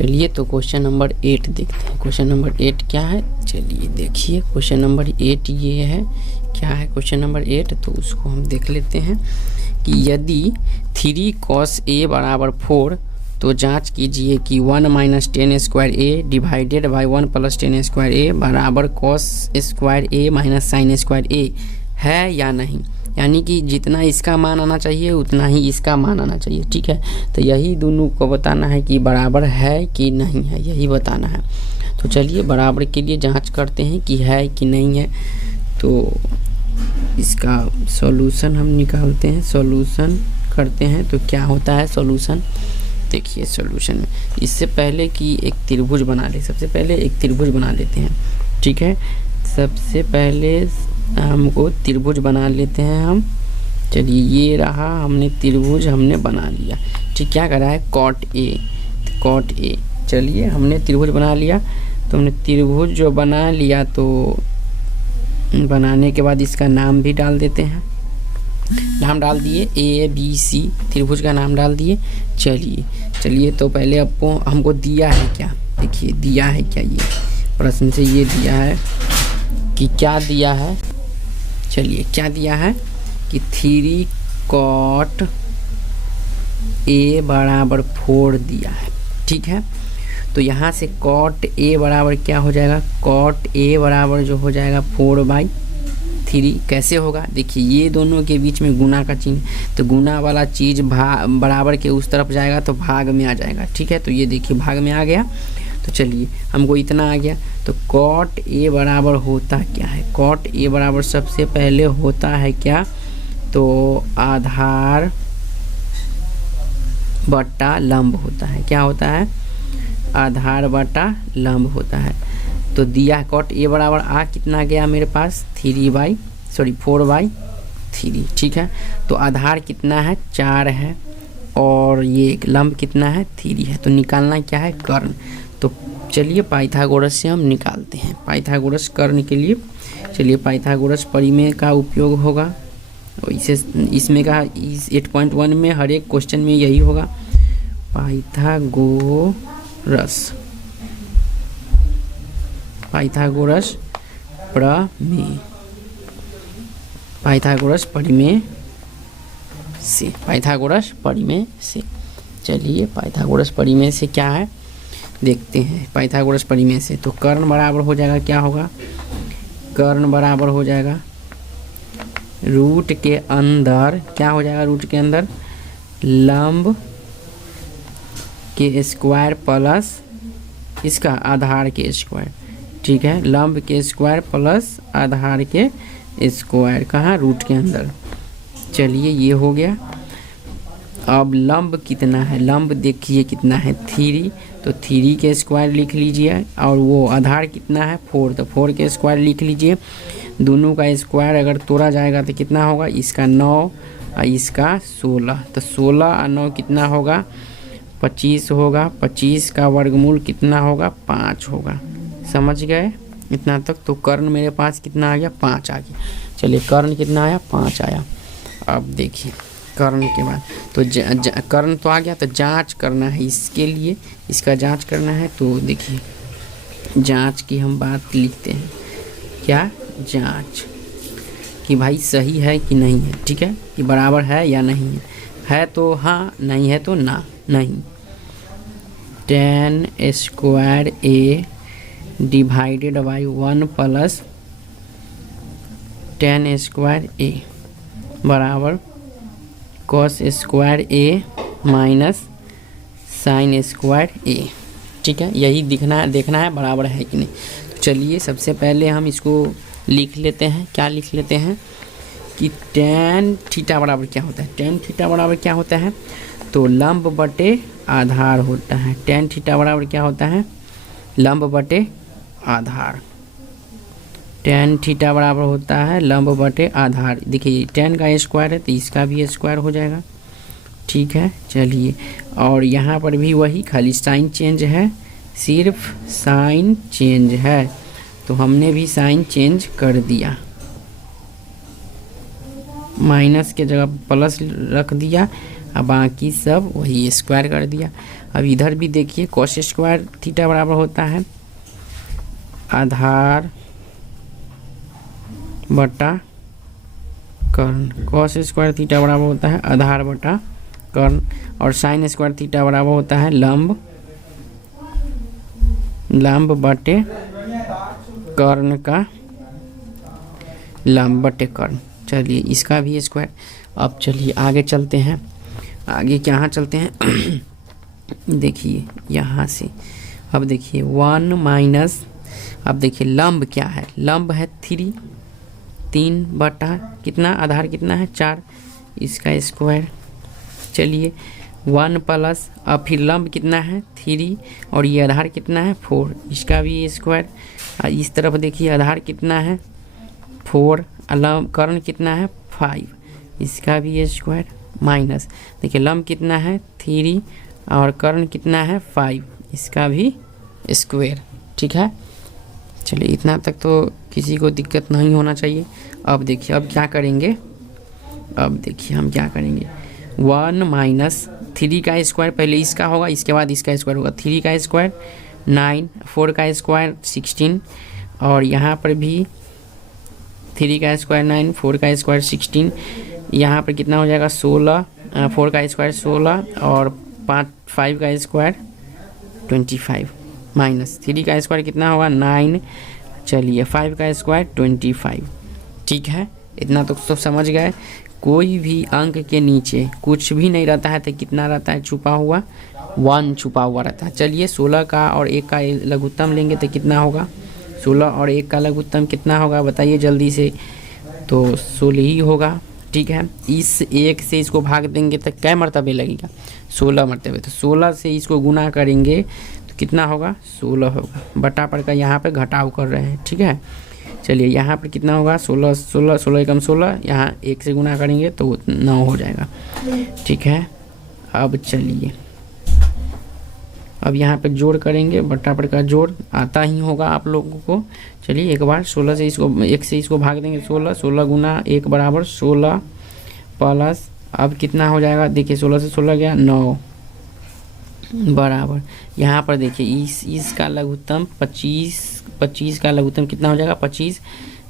चलिए तो question number 8 देखते हैं। क्वेश्चन नंबर 8 क्या है, चलिए देखिए। क्वेश्चन नंबर 8 ये है, क्या है क्वेश्चन नंबर 8, तो उसको हम देख लेते हैं कि यदि 3 cos a बराबर 4 तो जांच कीजिए कि 1 minus 10 square a divided by 1 plus 10 square a बराबर cos square a minus sine square a है या नहीं। यानी कि जितना इसका मान आना चाहिए उतना ही इसका मान आना चाहिए, ठीक है। तो यही दोनों को बताना है कि बराबर है कि नहीं है, यही बताना है। तो चलिए बराबर के लिए जांच करते हैं कि है कि नहीं है। तो इसका सॉल्यूशन हम निकालते हैं, सॉल्यूशन करते हैं। तो क्या होता है सॉल्यूशन, देखिए सॉल्यूशन में इससे पहले कि एक त्रिभुज बना ले, सबसे पहले एक त्रिभुज बना लेते हैं, ठीक है। सबसे पहले हमको त्रिभुज बना लेते हैं हम। चलिए ये रहा, हमने त्रिभुज हमने बना लिया, ठीक। क्या करा है, कॉट ए। चलिए हमने त्रिभुज बना लिया। तो हमने त्रिभुज जो बना लिया तो बनाने के बाद इसका नाम भी डाल देते हैं। नाम डाल दिए ABC, त्रिभुज का नाम डाल दिए। चलिए तो पहले आपको हमको दिया है क्या, देखिए दिया है क्या, ये प्रश्न से ये दिया है कि क्या दिया है। चलिए क्या दिया है कि 3 cot a बराबर 4 दिया है, ठीक है। तो यहाँ से cot a बराबर क्या हो जाएगा, cot a बराबर जो हो जाएगा 4/3। कैसे होगा, देखिए ये दोनों के बीच में गुना का चिन्ह, तो गुना वाला चीज़ बराबर के उस तरफ जाएगा तो भाग में आ जाएगा, ठीक है। तो ये देखिए भाग में आ गया। तो चलिए हमको इतना आ गया। तो cot a बराबर होता क्या है, cot a बराबर सबसे पहले होता है क्या, तो आधार बटा लंब होता है। क्या होता है, आधार बटा लंब होता है। तो दिया cot a बराबर आ कितना गया मेरे पास 4/3, ठीक है। तो आधार कितना है 4 है और ये लंब कितना है 3 है। तो निकालना क्या है, कर्ण। तो चलिए पाइथागोरस से हम निकालते हैं, पाइथागोरस कर्ण के लिए। चलिए पाइथागोरस परिमेय का उपयोग होगा, इसे इसमें का इस 8.1 में हर एक क्वेश्चन में यही होगा, पाइथागोरस परिमेय से। चलिए पाइथागोरस परिमेय से क्या है देखते हैं। पाइथागोरस परिमेय से तो कर्ण बराबर हो जाएगा, क्या होगा, कर्ण बराबर हो जाएगा रूट के अंदर, क्या हो जाएगा रूट के अंदर, लंब के स्क्वायर प्लस इसका आधार के स्क्वायर, ठीक है। लंब के स्क्वायर प्लस आधार के स्क्वायर, कहाँ, रूट के अंदर। चलिए ये हो गया। अब लंब कितना है, लंब देखिए कितना है 3, तो 3 के स्क्वायर लिख लीजिए। और वो आधार कितना है 4, तो 4 के स्क्वायर लिख लीजिए। दोनों का स्क्वायर अगर तोड़ा जाएगा तो कितना होगा, इसका 9 और इसका 16। तो 16 और 9 कितना होगा 25 होगा। 25 का वर्गमूल कितना होगा 5 होगा। समझ गए इतना तक। तो कर्ण मेरे पास कितना आ गया 5 आ गया। चलिए कर्ण कितना आया 5 आया। अब देखिए कर्ण के बाद तो कर्ण तो आ गया, तो जांच करना है इसके लिए, इसका जांच करना है। तो देखिए जांच की हम बात लिखते हैं, क्या, जांच कि भाई सही है कि नहीं है, ठीक है, कि बराबर है या नहीं है तो हाँ, नहीं है तो ना, नहीं। 10 square a divided by 1 plus 10 square a बराबर cos square a minus sine square a, ठीक है। यही देखना है बराबर है कि नहीं। तो चलिए सबसे पहले हम इसको लिख लेते हैं। क्या लिख लेते हैं कि tan थीटा बराबर क्या होता है, tan थीटा बराबर क्या होता है, तो लंब बटे आधार होता है। tan थीटा बराबर क्या होता है, लंब बटे आधार। tan थीटा बराबर होता है लंब बटे आधार। देखिए tan का स्क्वायर है तो इसका भी स्क्वायर हो जाएगा, ठीक है। चलिए और यहाँ पर भी वही, खाली साइन चेंज है, सिर्फ साइन चेंज है, तो हमने भी साइन चेंज कर दिया, माइनस के जगह प्लस रख दिया, अब बाकी सब वही स्क्वायर कर दिया। अब इधर भी देखिए कॉस स्क्वायर थीटा बराबर होता है आधार बटा कर्ण। कॉस स्क्वायर थीटा बराबर होता है आधार बटा कर्ण, और साइन स्क्वायर थीटा बराबर होता है लंब बटे कर्ण का लंब बटे कर्ण। चलिए इसका भी स्क्वायर। अब चलिए आगे चलते हैं, आगे कहाँ चलते हैं देखिए यहाँ से। अब देखिए 1 माइनस, अब देखिए लंब क्या है, लंब है 3 बटा कितना, आधार कितना है 4, इसका स्क्वायर। चलिए 1 प्लस, अब फिर लंब कितना है 3 और ये आधार कितना है 4, इसका भी स्क्वायर। इस तरफ देखिए आधार कितना है 4, लंब कर्ण कितना है 5, इसका भी स्क्वायर। माइनस देखिए लंब कितना है 3 और कर्ण कितना है 5, इसका भी स्क्वायर। ठीक है, चलिए इतना तक तो किसी को दिक्कत नहीं होना चाहिए। अब देखिए अब क्या करेंगे, अब देखिए हम क्या करेंगे 1 माइनस 3 का स्क्वायर, पहले इसका होगा इसके बाद इसका स्क्वायर होगा। 3 का स्क्वायर 9, 4 का स्क्वायर 16, और यहाँ पर भी 3 का स्क्वायर 9, 4 का स्क्वायर 16, यहाँ पर कितना हो जाएगा 16, 4 का स्क्वायर 16 और 5 का स्क्वायर 25, माइनस 3 का स्क्वायर कितना होगा 9, चलिए 5 का स्क्वायर 25। ठीक है, इतना तो सब समझ गए। कोई भी अंक के नीचे कुछ भी नहीं रहता है तो कितना रहता है छुपा हुआ, 1 छुपा हुआ रहता है। चलिए 16 का और 1 का लघुत्तम लेंगे तो कितना होगा, 16 और 1 का लघुत्तम कितना होगा बताइए जल्दी से, तो 16 ही होगा। ठीक है, इस 1 से इसको भाग देंगे तो क्या मर्तबे लगेगा 16 मर्तबे, तो 16 से इसको गुना करेंगे तो कितना होगा 16 होगा, बटा पर का यहाँ पे घटाव कर रहे हैं। ठीक है, चलिए यहाँ पर कितना होगा 16, 16, 16 एकम 16, यहाँ 1 से गुना करेंगे तो 9 हो जाएगा। ठीक है, अब चलिए अब यहाँ पे जोड़ करेंगे, बट्टा पर का जोड़ आता ही होगा आप लोगों को। चलिए एक बार 16 से इसको 1 से इसको भाग देंगे 16, 16 गुना 1 बराबर 16 प्लस, अब कितना हो जाएगा देखिए 16 से 16 गया 9 बराबर, यहाँ पर देखिए इसका लघुत्तम 25 का लघुत्तम कितना हो जाएगा 25,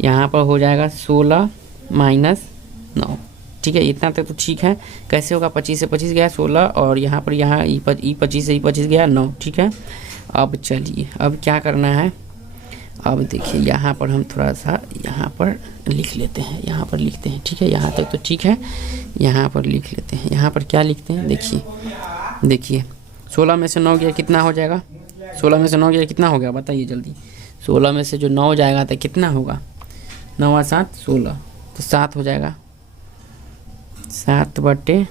यहाँ पर हो जाएगा 16 माइनस 9। ठीक है, इतना तक तो ठीक है। कैसे होगा 25 से 25 गया 16 और यहाँ पर यहाँ ई 25 से ई 25 गया 9। ठीक है, अब चलिए अब क्या करना है, अब देखिए यहाँ पर हम थोड़ा सा यहाँ पर लिख लेते हैं, यहाँ पर लिखते हैं। ठीक है, यहाँ तक तो ठीक है, यहाँ पर लिख लेते हैं। यहाँ पर क्या लिखते हैं देखिए 16 में से 9 गया कितना हो जाएगा, 16 में से 9 गया कितना हो गया बताइए जल्दी, 16 में से जो 9 जाएगा तो कितना होगा 9 और 7 16, तो 7 हो जाएगा, 7 बटे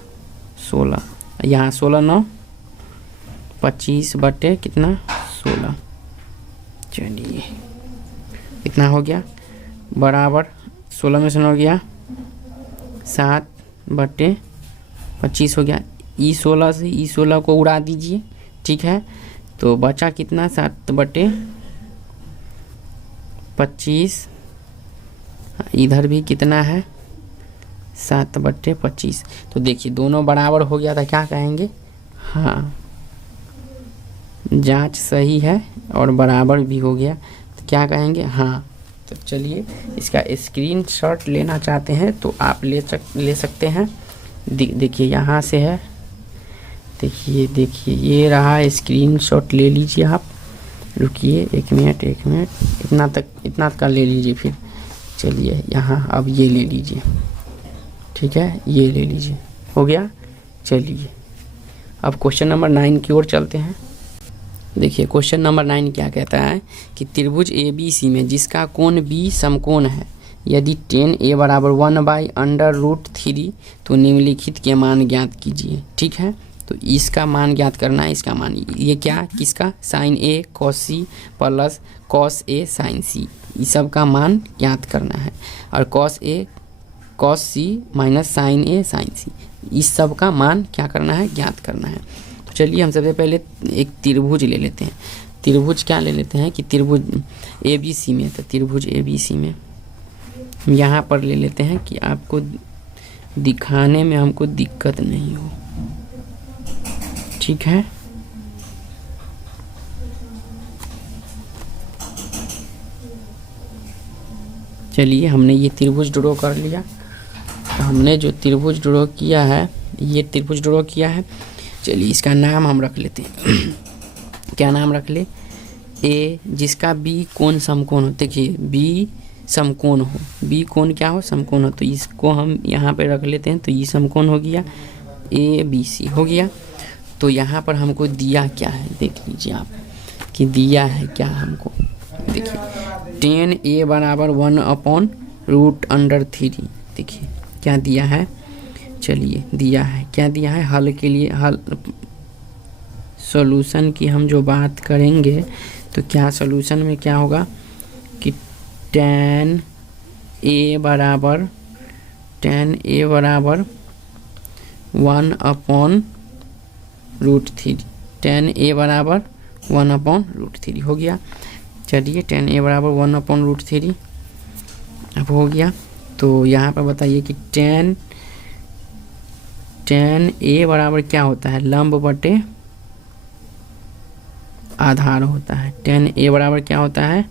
16, यहाँ 16 9 25 बटे कितना 16, चलिए इतना हो गया बराबर 16 में से 9 गया 7 बटे 25 हो गया। ई 16 से ई 16 को उड़ा दीजिए। ठीक है, तो बचा कितना 7 बटे 25, इधर भी कितना है 7 बटे 25, तो देखिए दोनों बराबर हो गया था, क्या कहेंगे हाँ जांच सही है और बराबर भी हो गया, तो क्या कहेंगे हाँ। तो चलिए इसका स्क्रीनशॉट लेना चाहते हैं तो आप ले सकते हैं। देखिए यहाँ से है, देखिए ये रहा स्क्रीनशॉट, ले लीजिए आप। रुकिए 1 मिनट इतना तक का ले लीजिए। फिर चलिए यहाँ अब ये ले लीजिए। ठीक है, ये ले लीजिए, हो गया। चलिए अब क्वेश्चन नंबर 9 की ओर चलते हैं। देखिए क्वेश्चन नंबर 9 क्या कहता है कि त्रिभुज ABC में जिसका कोण B समकोण है, यदि tan A बराबर 1/√3 तो निम्नलिखित के मान ज्ञात कीजिए। ठीक है, तो इसका मान ज्ञात करना है। इसका मान ये क्या किसका sin A cos C plus cos A sin C, इस सब का मान ज्ञात करना है। और cos A cos C minus sin A sin C, इस सब का मान क्या करना है ज्ञात करना है। तो चलिए हम सबसे पहले एक त्रिभुज ले लेते हैं। त्रिभुज क्या ले लेते हैं कि त्रिभुज ABC में, तो त्रिभुज ABC में यहाँ पर ले लेते हैं कि आपको दिखाने में हमको दिक्कत नहीं हो। ठीक है, चलिए हमने ये त्रिभुज ड्रॉ कर लिया। तो हमने जो त्रिभुज ड्रॉ किया है, ये त्रिभुज ड्रॉ किया है। चलिए इसका नाम हम रख लेते हैं। क्या नाम रख ले? ए, जिसका बी कोण समकोण हो। देखिए बी समकोण हो, बी कोण क्या हो? समकोण हो। तो इसको हम यहाँ पे रख लेते हैं। तो ये समकोण हो गया, ए बी सी हो गया। तो यहाँ पर हमको दिया क्या है, देख लीजिए आप कि दिया है क्या हमको। देखिए 10a बराबर 1/√3। देखिए क्या दिया है, चलिए दिया है, क्या दिया है? हल के लिए, हल सॉल्यूशन की हम जो बात करेंगे तो क्या सॉल्यूशन में क्या होगा कि 10a बराबर 1/√3। 10a बराबर 1/√3 हो गया। चलिए 10a बराबर 1/√3 अब हो गया। तो यहाँ पर बताइए कि 10a बराबर क्या होता है? लंब बटे आधार होता है। 10a बराबर क्या होता है?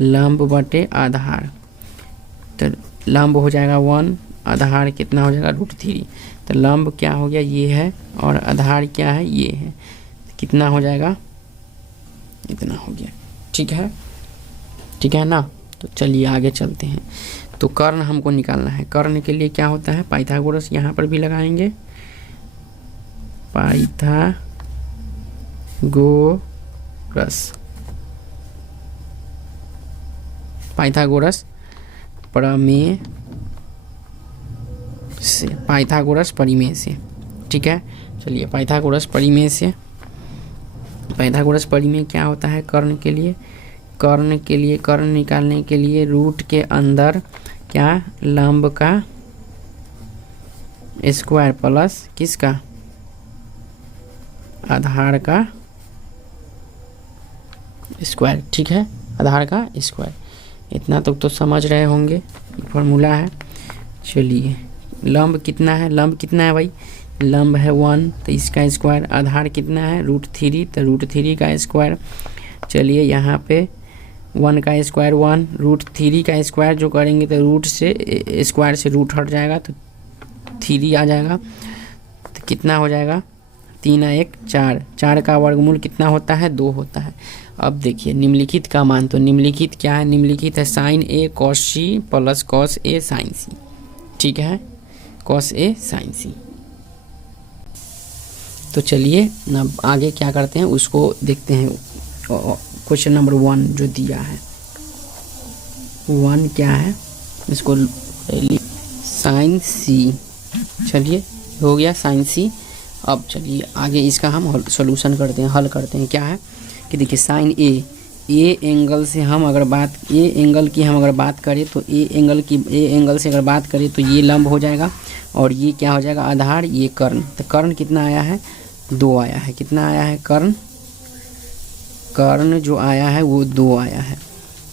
लंब बटे आधार। तो लंब हो जाएगा 1, आधार कितना हो जाएगा? √3। तो लंब क्या हो गया? ये है, और आधार क्या है? ये है। तो कितना हो जाएगा? इतना हो गया। ठीक है, ठीक है ना। तो चलिए आगे चलते हैं। तो कर्ण हमको निकालना है। कर्ण के लिए क्या होता है? पाइथागोरस यहाँ पर भी लगाएंगे। पाइथागोरस प्रमेय से, पाइथागोरस परिमेय से। ठीक है, चलिए पाइथागोरस परिमेय से। पाइथागोरस परिमेय क्या होता है? कर्ण के लिए, कर्ण के लिए, कर्ण निकालने के लिए रूट के अंदर क्या? लंब का स्क्वायर प्लस किसका? आधार का स्क्वायर। ठीक है, आधार का स्क्वायर। इतना तो समझ रहे होंगे, फॉर्मूला है। चलिए लंब कितना है? लंब कितना है भाई? लंब है 1, तो इसका स्क्वायर। आधार कितना है? √3, तो √3 का स्क्वायर। चलिए यहाँ पे 1 का स्क्वायर 1, √3 का स्क्वायर जो करेंगे तो रूट से स्क्वायर से रूट हट जाएगा तो 3 आ जाएगा। तो कितना हो जाएगा? 3 और 1 4। 4 का वर्गमूल कितना होता है? 2 होता है। अब देखिए निम्नलिखित का मान। तो निम्नलिखित क्या है? निम्नलिखित है sin a cos c plus cos a sin c। ठीक है, cos a sin c। तो चलिए ना आगे क्या करते हैं उसको देखते हैं। क्वेश्चन नंबर 1 जो दिया है, 1 क्या है? इसको sin c। चलिए हो गया sin c। अब चलिए आगे इसका हम सॉल्यूशन करते हैं, हल करते हैं। क्या है कि देखिए sin a एंगल से हम अगर बात, ए एंगल की हम अगर बात करें तो ए एंगल से अगर बात करें तो ये लंब हो जाएगा, और ये क्या हो जाएगा? आधार। ये कर्ण। तो कर्ण कितना आया है? 2 आया है। कितना आया है? कर्ण जो आया है वो 2 आया है।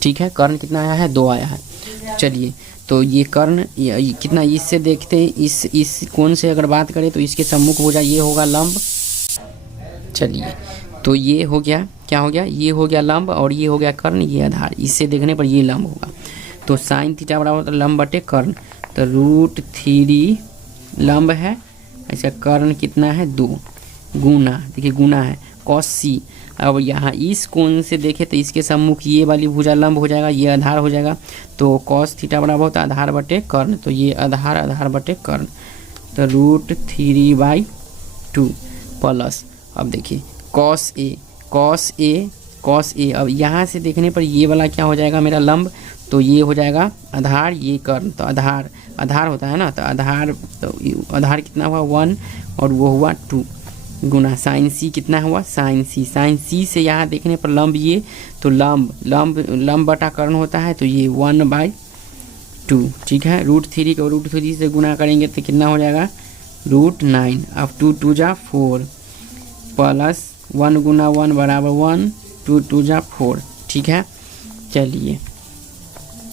ठीक है, कर्ण कितना आया है? 2 आया है। चलिए तो ये कर्ण कितना, इससे देखते हैं, इस कोण से अगर बात करें तो इसके सम्मुख हो जाए, ये होगा लंब। चलिए तो ये हो गया, क्या हो गया? ये हो गया लंब, और ये हो गया कर्ण, ये आधार। इससे देखने पर ये लंब होगा। तो sin थीटा बराबर लंब बटे कर्ण। तो √3 लंब है, ऐसा कर्ण कितना है? 2 गुना, देखिए गुना है cos c। अब यहाँ इस कोण से देखें तो इसके सम्मुख ये वाली भुजा लंब हो जाएगा, ये आधार हो जाएगा। तो cos थीटा बराबर होता है आधार बटे कर्ण। तो ये आधार बटे कर्ण। तो √3/2 प्लस, अब देखिए cos a। अब यहाँ से देखने पर ये वाला क्या हो जाएगा? मेरा लंब। तो ये हो जाएगा आधार, ये कर्ण। तो आधार होता है ना, तो आधार कितना हुआ? 1, और वो हुआ 2 गुना sin c। कितना हुआ? sin c से यहाँ देखने पर लंब ये, तो लंब बटा कर्ण होता है। तो ये 1/2। ठीक है, √3 को √3 से गुना करेंगे तो कितना हो जाएगा? √9। अब 2 2 जा 4 प्लस 1 गुना 1 बराबर 1, 2 2 जा 4। ठीक है, चलिए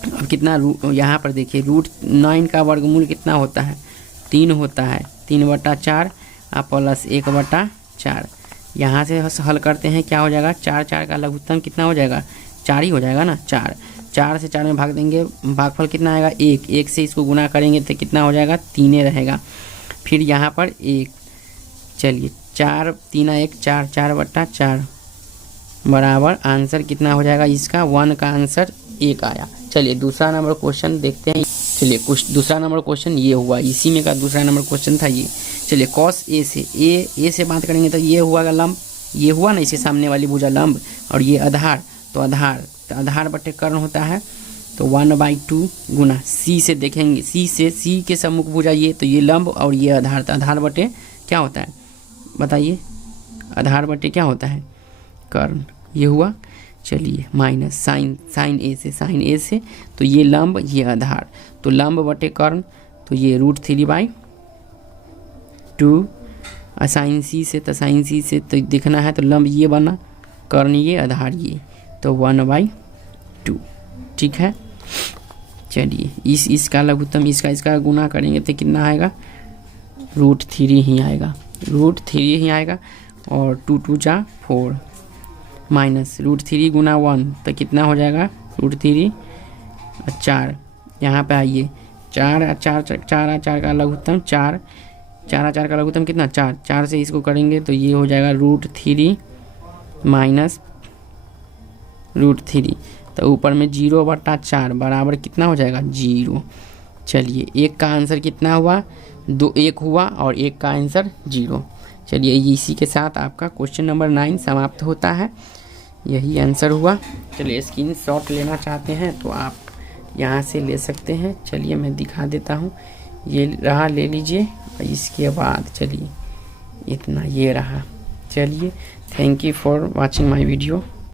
अब कितना यहाँ पर देखिए √9 का वर्गमूल कितना होता है? 3 होता है। 3/4 प्लस 1/4। यहाँ से हल करते हैं, क्या हो जाएगा? 4 4 का लघुत्तम कितना हो जाएगा? 4 ही हो जाएगा ना, 4। 4 से 4 में भाग देंगे, भागफल कितना आएगा 1, 1 से इसको गुना करेंगे तो कितना हो जाएगा 3 रहेगा। फिर यहाँ पर 1, चलिए 4 3 1 4, 4/4 बराबर आंसर कितना हो जाएगा इसका 1 का आंसर 1 आया। चलिए दूसरा नंबर क्वेश्चन देखते हैं। चलिए कुछ दूसरा नंबर क्वेश्चन ये हुआ, इसी में का दूसरा नंबर क्वेश्चन था ये। चलिए कॉस ए से ए से बात करेंगे तो ये हुआ लंब, ये हुआ ना इसके सामने वाली भुजा लंब, और ये आधार, तो आधार बटे कर्ण होता है, तो 1/2 गुना सी से देखेंगे, सी के सम्मुख भुजा ये, तो ये लंब और ये आधार, तो आधार बटे क्या होता है बताइए, आधार बटे क्या होता है कर्ण, ये हुआ। चलिए माइनस साइन ए से तो ये लंब ये आधार, तो लंब बटे कर्ण, तो ये √3/2, साइन सी से तो साइन सी से तो देखना है, तो लंब ये बना, कर्ण ये, आधार ये, तो 1/2, ठीक है। चलिए इसका लघुत्तम इसका गुना करेंगे तो कितना आएगा √3 ही आएगा, √3 ही आएगा, और 2 2 जा 4 माइनस √3 गुना 1 तो कितना हो जाएगा √3 4, यहाँ पे आइए 4 4 का लघुत्तम 4 का लघुत्तम कितना 4 से इसको करेंगे तो ये हो जाएगा √3 माइनस √3, तो ऊपर में 0/4 बराबर कितना हो जाएगा 0। चलिए 1 का आंसर कितना हुआ 1 हुआ और 1 का आंसर 0। चलिए इसी के साथ आपका क्वेश्चन नंबर 9 समाप्त होता है, यही आंसर हुआ। चलिए स्क्रीनशॉट लेना चाहते हैं तो आप यहाँ से ले सकते हैं। चलिए मैं दिखा देता हूँ, ये रहा, ले लीजिए। इसके बाद चलिए इतना ये रहा। चलिए thank you for watching my video.